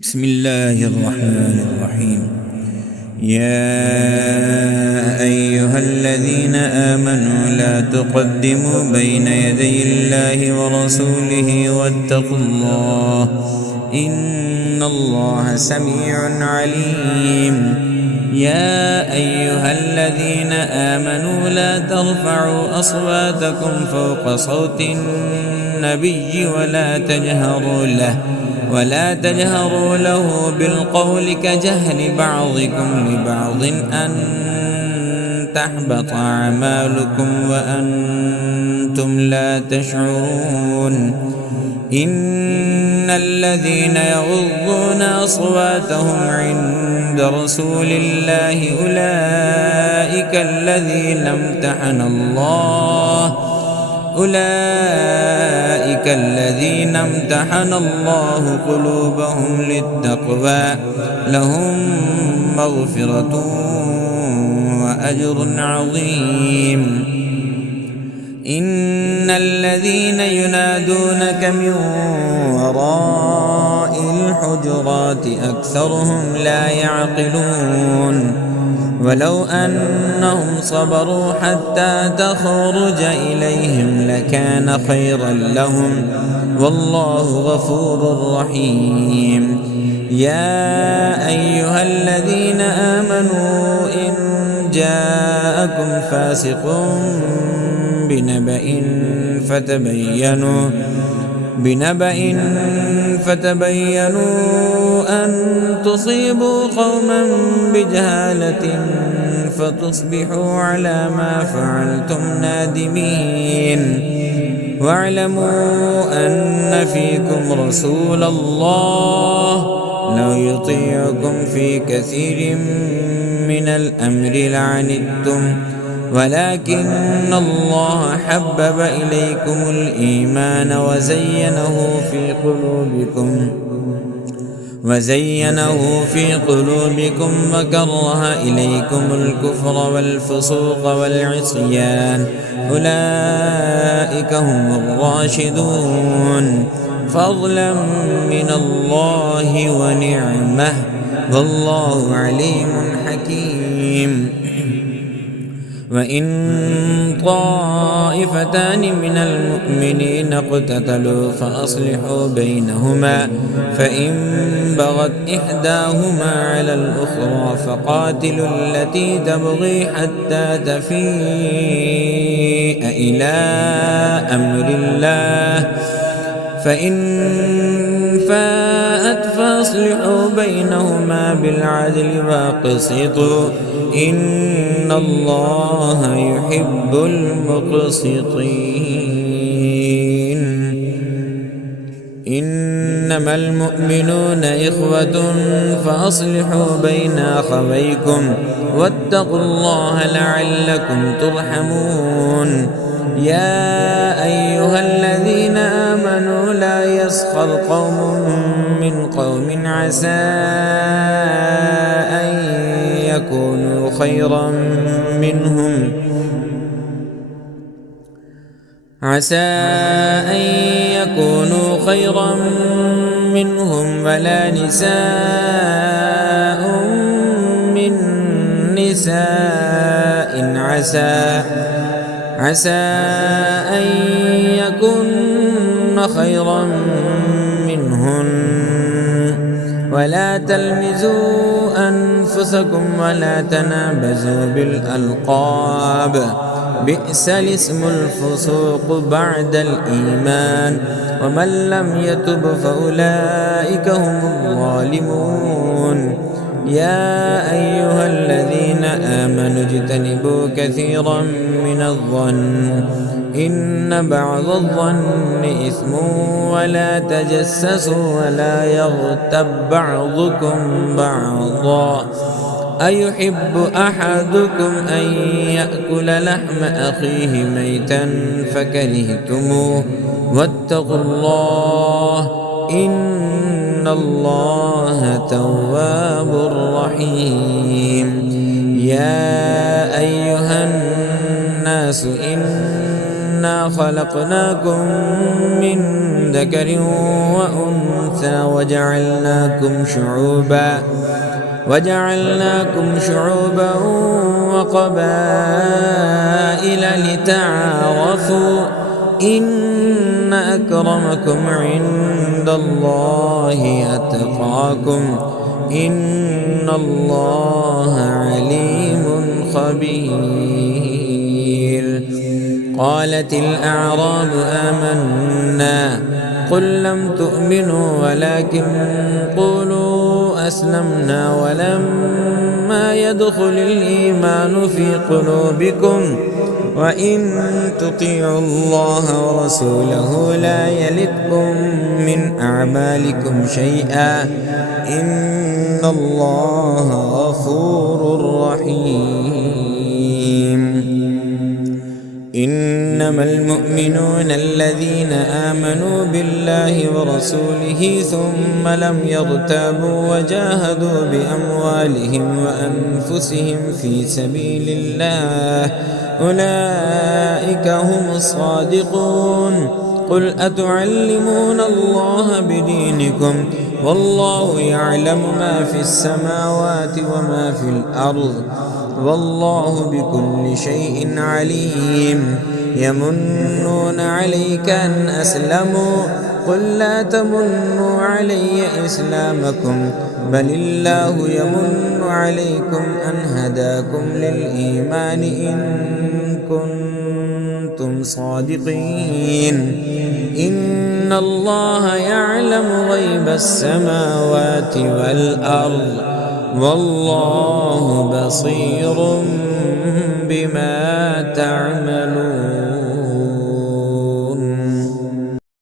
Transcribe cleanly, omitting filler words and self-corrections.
بسم الله الرحمن الرحيم. يا أيها الذين آمنوا لا تقدموا بين يدي الله ورسوله واتقوا الله إن الله سميع عليم. يا أيها الذين آمنوا لا ترفعوا أصواتكم فوق صوت النبي ولا تجهروا له بالقول كجهر بعضكم لبعض أن تحبط أعمالكم وأنتم لا تشعرون. إن الذين يغضون أصواتهم عند رسول الله أولئك الذين امتحن الله قلوبهم للتقوى لهم مغفرة وأجر عظيم. إن الذين ينادونك من وراء الحجرات أكثرهم لا يعقلون. ولو أنهم صبروا حتى تخرج إليهم لكان خيرا لهم والله غفور رحيم. يا أيها الذين آمنوا إن جاءكم فاسق بنبأ فتبينوا أن تصيبوا قوما بجهالة فتصبحوا على ما فعلتم نادمين. واعلموا أن فيكم رسول الله لو يطيعكم في كثير من الأمر لعنتم ولكن الله حبب إليكم الإيمان وزينه في قلوبكم وكره إليكم الكفر والفسوق والعصيان أولئك هم الراشدون فضلا من الله ونعمة والله عليم حكيم. وإن طائفتان من المؤمنين اقتتلوا فأصلحوا بينهما فإن بغت إحداهما على الأخرى فقاتلوا التي تبغي حتى تفيء إلى أمر الله فإن فاءت فأصلحوا بينهما بالعدل واقسطوا إن الله يحب المقسطين. إنما المؤمنون إخوة فأصلحوا بين أخويكم واتقوا الله لعلكم ترحمون. يا أيها الذين آمنوا لا يسخر قوم من قوم عسى أن يكونوا خيرا منهم ولا نساء من نساء عسى أن يكن خيرا منهن ولا تلمزوا أنفسكم ولا تنابزوا بالألقاب بئس الاسم الفسوق بعد الإيمان ومن لم يتب فأولئك هم الظالمون. يا أيها الذين آمنوا اجتنبوا كثيرا من الظن إن بعض الظن إثم ولا تجسسوا ولا يغتب بعضكم بعضا أيحب أحدكم أن يأكل لحم أخيه ميتا فكرهتموه واتقوا الله إن الله تواب رحيم. يا أيها الناس إن إنا خلقناكم من ذكر وأنثى وجعلناكم شعوبا وقبائل لتعارفوا إن أكرمكم عند الله أتقاكم إن الله عليم خبير. قالت الأعراب آمنا قل لم تؤمنوا ولكن قولوا أسلمنا ولما يدخل الإيمان في قلوبكم وإن تطيعوا الله ورسوله لا يلتكم من أعمالكم شيئا إن الله غفور رحيم. إنما المؤمنون الذين آمنوا بالله ورسوله ثم لم يرتابوا وجاهدوا بأموالهم وأنفسهم في سبيل الله أولئك هم الصادقون. قل أتعلمون الله بدينكم والله يعلم ما في السماوات وما في الأرض والله بكل شيء عليم. يمنون عليك أن أسلموا قل لا تمنوا علي إسلامكم بل الله يمن عليكم أن هداكم للإيمان إن كنتم صادقين. إن الله يعلم غيب السماوات والأرض والله بصير بما تعملون.